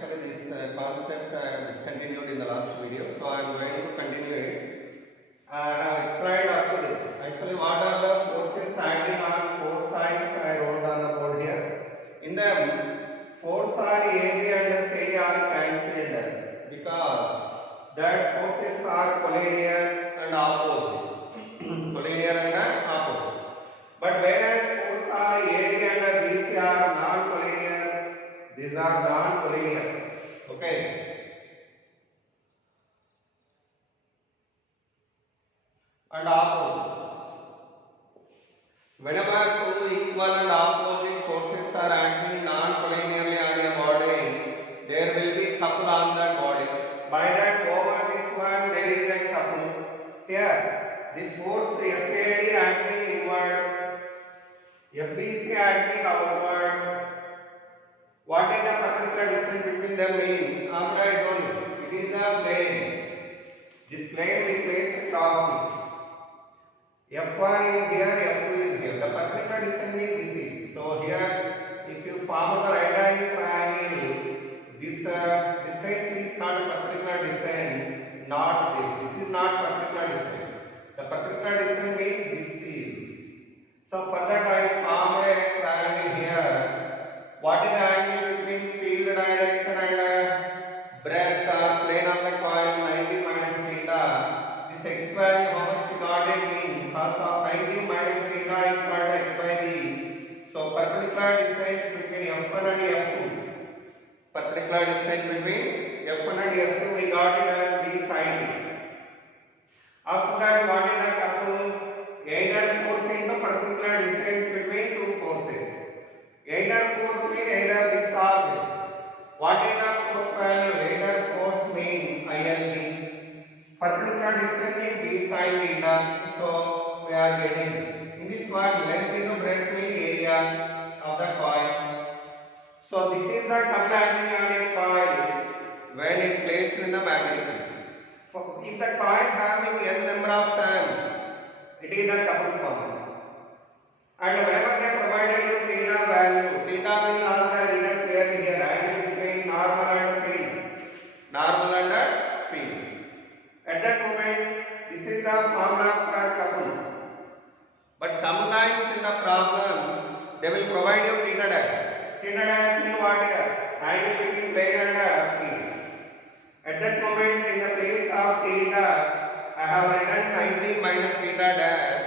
Actually, this concept I have discontinued in the last video, so I am going to continue it. I have explained up to this. Actually, what are the forces acting on four sides? I wrote on the board here. In them, force are AB and CD are cancelled because that forces are collinear and opposite. Collinear and opposite. But whereas force are AD and BC are non-collinear, these are non-collinear. Okay. And opposites. Whenever two equal and opposite forces are acting non-collinearly on a body, there will be couple on that body. By that, over this one there is a couple. Here, this force FAD acting inward, FBC acting outward. What is the perpendicular distance between them mean? After I told you, it is the plane. This plane we place across it. F1 is here, F2 is here. The perpendicular distance is this is. So here, if you form the right angle triangle, this distance is not perpendicular distance, not this. This is not perpendicular distance. The perpendicular distance means this is. So for that I form a triangle here. What is the angle between field direction and breadth or plane of the coil? 90 minus theta. This x value, how much we got it mean? Cos of 90 minus theta equal to x by b. So perpendicular distance between F1 and F2. Perpendicular distance between F1 and F2 we got it as b sin theta. After that, what is the couple? Either force into perpendicular distance between two forces. Either force means either this or this. What is the force value? Either force means ILB. Perpendicular distance is b sin theta. So we are getting this. In this one, length into breadth means area of the coil. So this is the couple acting on a coil when it placed in the magnetic. If the coil having n number of turns, it is the couple form. And whenever they provided you theta value, theta will also written clearly here, angle between normal and field. Normal and field. At that moment, this is the formula for couple. But sometimes in the problem, they will provide you theta dash. Theta dash means what here? Angle between plane and field. At that moment, in the place of theta, I have written 90 minus theta dash.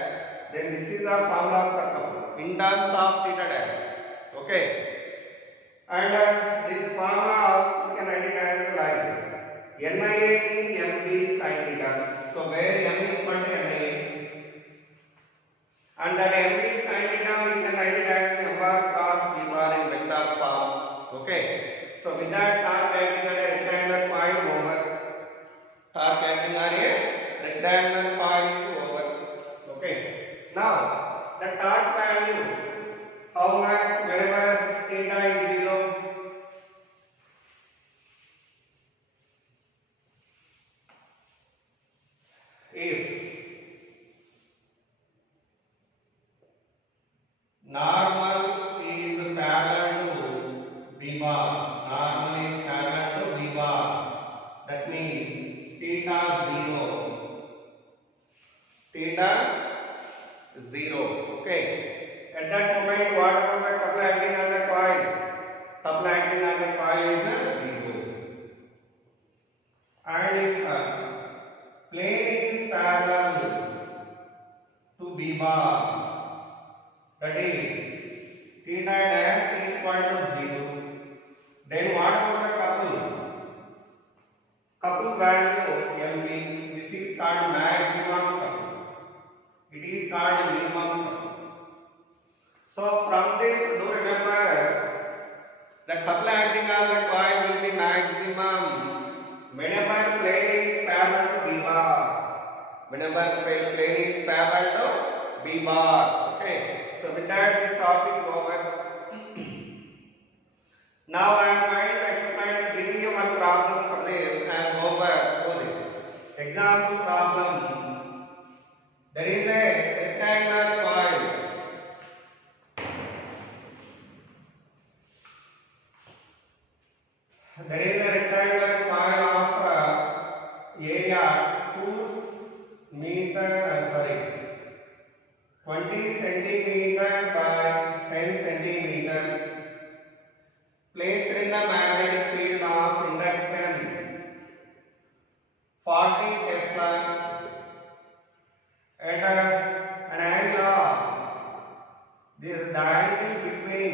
Then this is the formula for couple in terms of theta dash. Okay. And this formula also we can write it as like this. NIA means MB sin theta. So where M equal to NIA. And that MB sin theta we can write it as M bar cos B bar in vector form. Okay. So with that, torque acting on a rectangular coil over. Torque acting on a rectangular coil over. Okay. Now, the torque value, how much whenever theta is 0? If normal is parallel to B bar, normal is parallel to B bar, that means theta 0. Theta 0. Okay. At that moment, what about the couple acting on the coil? Couple acting on the coil is 0. And if plane is parallel to B bar, that is theta dash equal to 0. Then what about the couple? Couple value MV. This is called maximum couple. It is called minimum couple. So from this, do remember the couple acting on the coil will be maximum whenever plane is parallel to B bar. Whenever plane is parallel to B bar. Okay. So with that, this topic is over. Now I am going to explain, giving you one problem for this and homework for this. Example problem. There is a rectangular coil. There is a rectangular coil of area 20 centimeter by 10 centimeter placed in the magnetic field of induction 40 Tesla at an angle of the angle between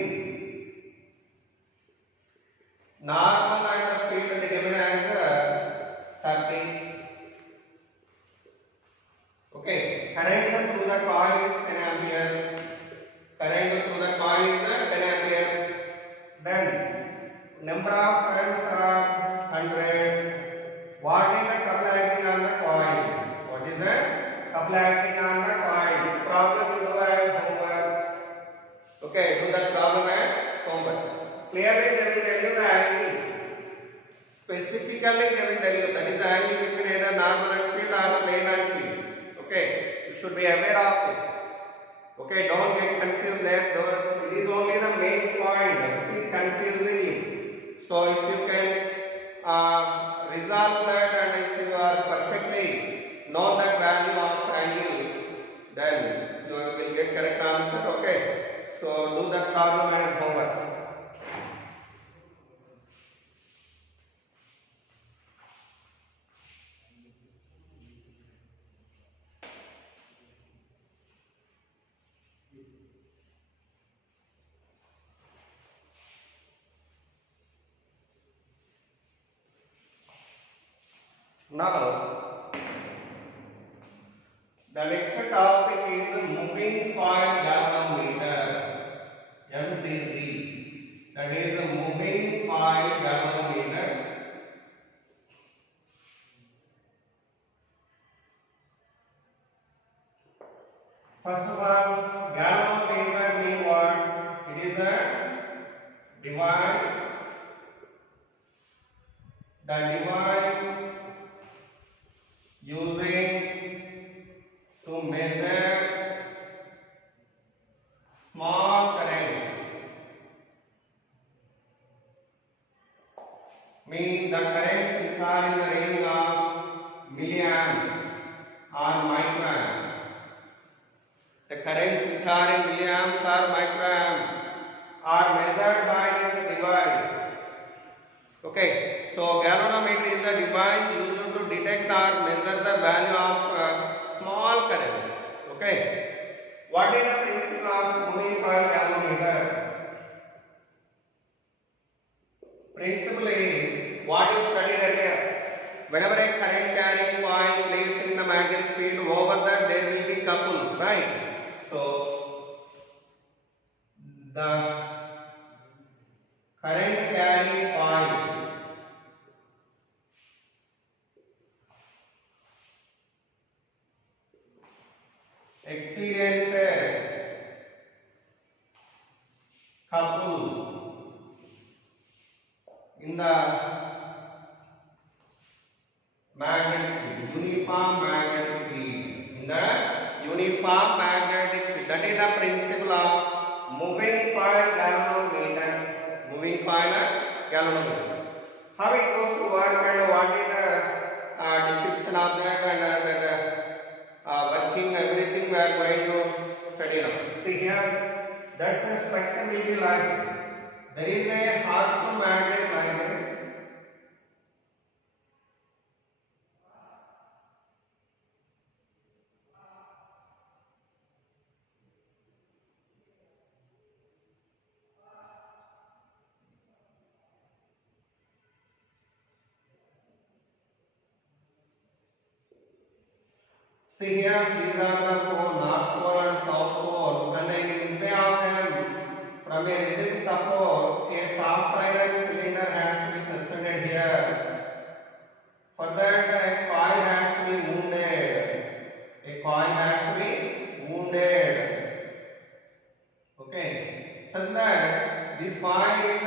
normal and the field is given as 30. Okay, current through the coil is 10 ampere. Current through the coil is 10 ampere. Then number of turns are 100. What is the couple acting on the coil? What is the couple acting on the coil? This problem you do as homework. Okay, do that problem as homework. Clearly they will tell you the angle. Specifically they will tell you that is the angle between either normal and field or plane and field. Okay, you should be aware of this. Okay, don't get confused there. Though it is only the main point which is confusing you. So if you can resolve that and if you are perfectly know that value of angle, then you will get correct answer. Okay, so do that problem as homework. Now, the next topic is the moving coil galvanometer, MCG. That is the moving coil galvanometer. First of all, galvanometer means what? It is a device. The device using to measure small currents, mean the currents which are in the range of milliamps or microamps. The currents which are in milliamps or microamps are measured by this device. Okay, so galvanometer is a device used to detect or measure the value of small currents. Okay, what is the principle of moving coil galvanometer? Principle is what you studied earlier. Whenever a current carrying coil placed in the magnetic field, over that there will be couple, right? So the current carrying coil experiences couple in the magnetic field, uniform magnetic field, in the uniform magnetic field. That is the principle of moving coil galvanometer. Moving coil galvanometer. How it goes to work and what is the description of that and working, everything we are going to study now. See here, that's the structure will be like this. There is a horseshoe magnet like this. See here, these are the pole, North Pole and South Pole, and in midway of them, from a rigid support, a soft iron cylinder has to be suspended here. For that, a coil has to be wounded. A coil has to be wounded. Okay, such that this coil is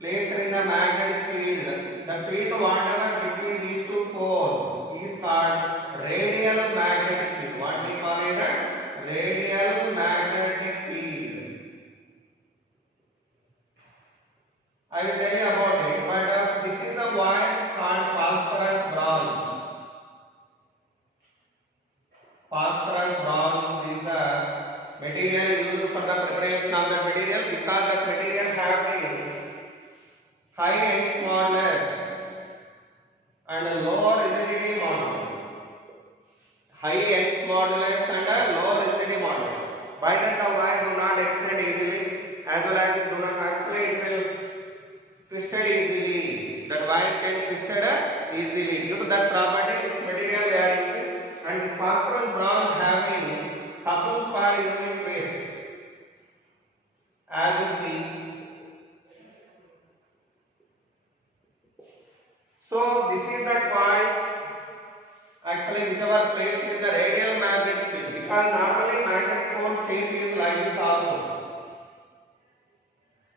placed in the magnetic field. The field whatever between these two poles is called radial magnetic field. What we call it? Radial magnetic field. I will tell you about it. But this is the wire called phosphorus bronze. Phosphorus bronze is the material used for the preparation of the material because that material having high Young's modulus and lower rigidity modulus. High Young's modulus and lower rigidity modulus. By that the wire do not extend easily, as well as it do not actually it will twisted easily. That wire can twisted easily. Due to that property, this material we are using, and this phosphorus bronze having couple per unit weight. As you see, so this is the coil. Actually, whichever place is the radial magnetic field, because normally magnetic pole shape is like this also.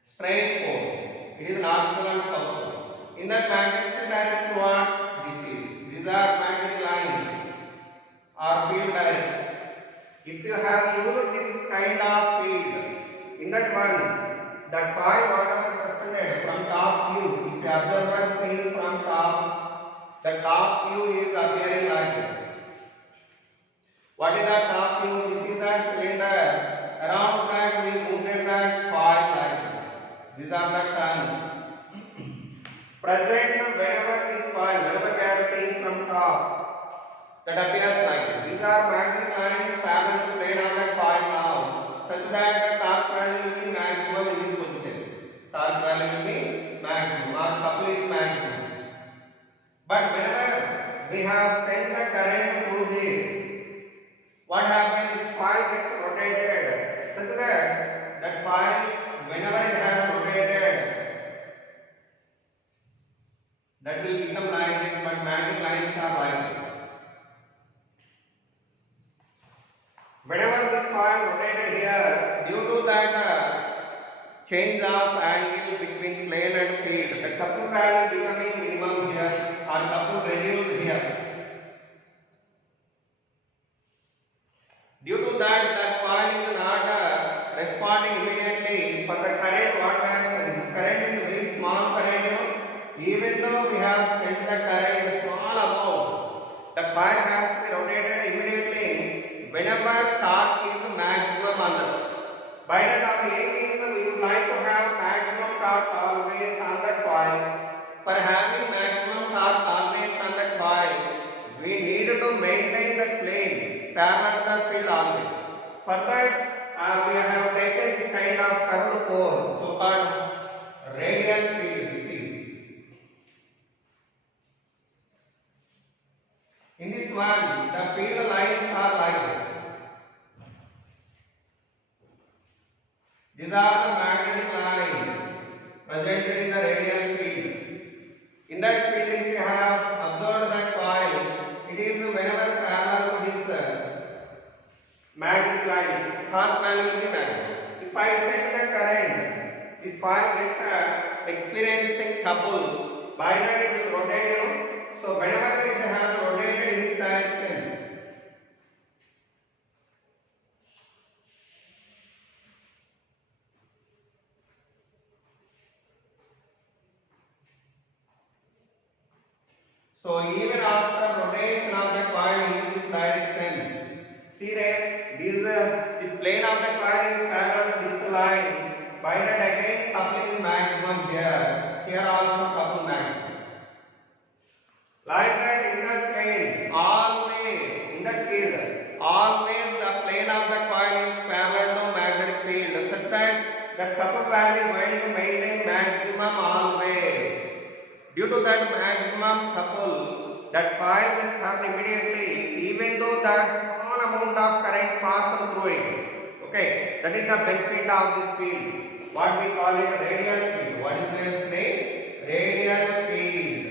Straight poles. It is north pole and south pole. In that magnetic field direction, what this is? These are magnetic lines or field lines. If you have used this kind of field, in that one, the coil whatever suspended from top view, if you observer seen from top, the top view is appearing like this. What is the top view? This is the cylinder. Around that we mounted the coil like this. These are the turns. Present whenever this coil, whenever we are seeing from top, that appears like this. These are magnetic lines parallel to plane of the coil now, such that the torque value will be maximum in this position. Torque value will be maximum, or couple is maximum. But whenever we have sent the current through this, what happens? This coil gets rotated such that that coil, whenever it has rotated, that will become like this, but magnetic lines are like this. Whenever this coil rotated here, due to that change of angle between plane and field, the couple value becoming minimum here or couple reduced here. Due to that, the coil is not responding immediately for the current what we are sending. This current is very small current, even though we have sent the current small amount, the coil has to be rotated immediately whenever torque is maximum on the. By that our aim is we would like to have maximum torque always on the coil. For having maximum torque always on the coil, we need to maintain the plane parallel to the field always. For that, we have taken this kind of curved pole, so called radial field. This is. In this one, the field lines are like this. These are the magnetic lines presented in the radial field. In that field, if you have observed that coil, it is whenever parallel to this magnetic line, torque value will be maximum. If I send the current, this coil gets experiencing couple, by that it will rotate, so whenever it has rotated in this direction, so even after rotation of the coil in this direction, see that this plane of the coil is parallel to this line. By that again couple is maximum here. Here also couple maximum. Like that in that plane, always in that field, always the plane of the coil is parallel to magnetic field, such that the couple value going to maintain maximum always. Due to that maximum couple, that coil will turn immediately, even though that small amount of current passes through it. Okay, that is the benefit of this field. What we call it radial field. What is their name? Radial field.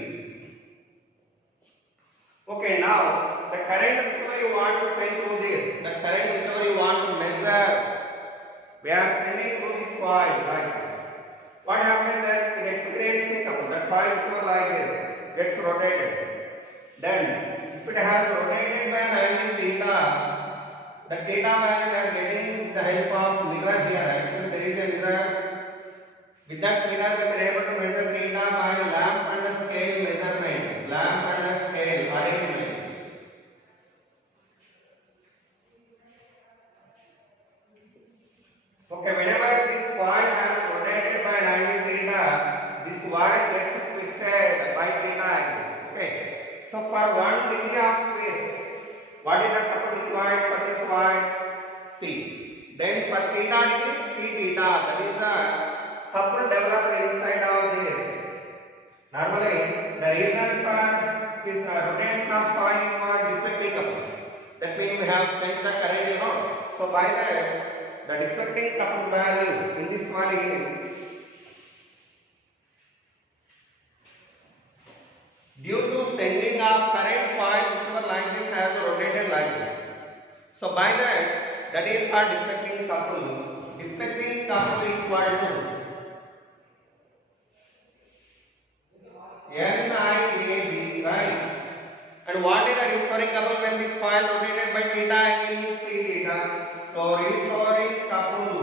Okay, now the current whichever you want to send through this, the current whichever you want to measure, we are sending through this coil like this. What happens then? It experiencing couple. That coil whichever like this gets rotated. Then, if it has rotated by an angle theta, the theta value we are getting with the help of mirror here. Actually, there is a mirror. With that mirror, we are able to coil has rotated by an angle theta, this wire gets twisted by theta angle. Okay. So for 1 degree of twist, what is the couple required for this wire? C. Then for theta degree, C theta. That is the couple developed inside of this. Normally, the reason for this rotation of coil is called deflecting couple. That means we have sent the current, So by that, the deflecting couple value in this one is due to sending of current coil whichever like this has rotated like this. So by that is called deflecting couple. Deflecting couple equal to NIAB, right? And what is the restoring couple when this coil rotated by theta angle C theta? So restoring couple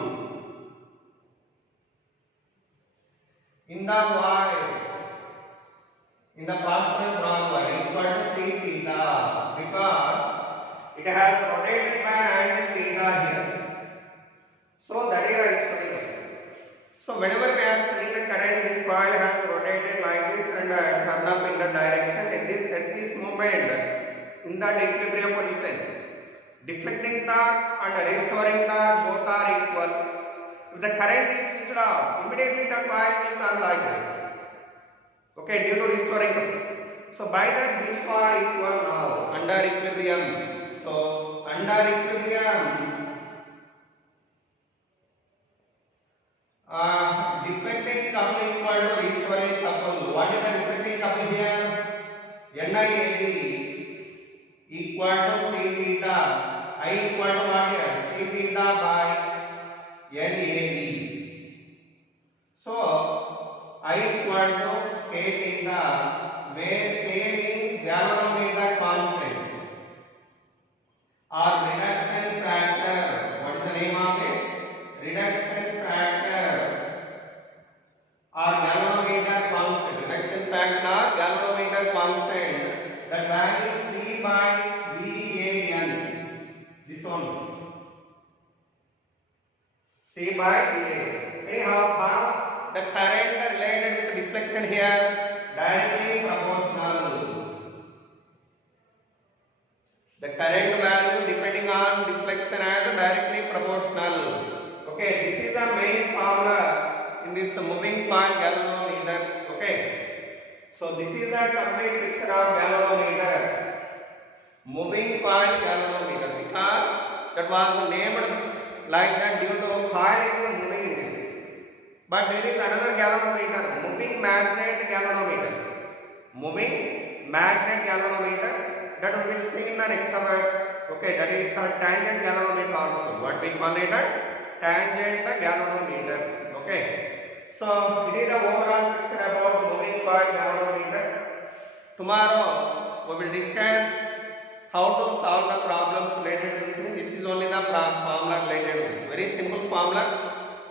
in the wire, in the possible wrong wire equal to C theta, because it has rotated by an angle theta here. So that is the restoring couple. So whenever we are sending the current, this coil has rotated like this and turned up in the direction. At this moment, in the equilibrium position, deflecting torque and restoring torque both are equal. If the current is switched off, immediately the coil will turn like this. Okay, due to restoring couple. So by that, these two are equal now under equilibrium. So under equilibrium, deflecting couple equal to restoring couple. What is the deflecting couple here? NIAB equal to C theta. I equal to what here? C theta by NAB. So I equal to K theta, where K means galvanometer constant or reduction factor. What is the name of this? Reduction factor or galvanometer constant. Reduction factor or galvanometer constant. That value is C by VAN. This one. C by VAN. Anyhow, the current related with the deflection here directly proportional. The current value depending on deflection as directly proportional. Okay, this is the main formula in this moving coil galvanometer. Okay, so this is the complete picture of galvanometer, moving coil galvanometer, because that was named like that due to coil is moving in this. But there is another galvanometer, moving magnet galvanometer. Moving magnet galvanometer, that we will see in the next hour. Okay, that is called tangent galvanometer also. What we call it? Tangent galvanometer. Okay. So it is the overall picture about moving coil galvanometer. Tomorrow we will discuss how to solve the problems related to this. This is only the formula related to this. Very simple formula.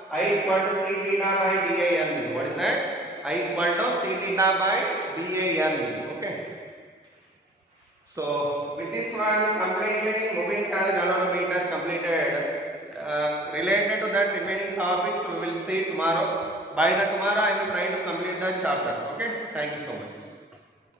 I equal to C theta by BAN. What is that? I equal to C theta by BAN. Okay. So with this one completely moving coil galvanometer completed. Related to that remaining topics we will see tomorrow. By the tomorrow I will try to complete the chapter. Okay. Thank you so much.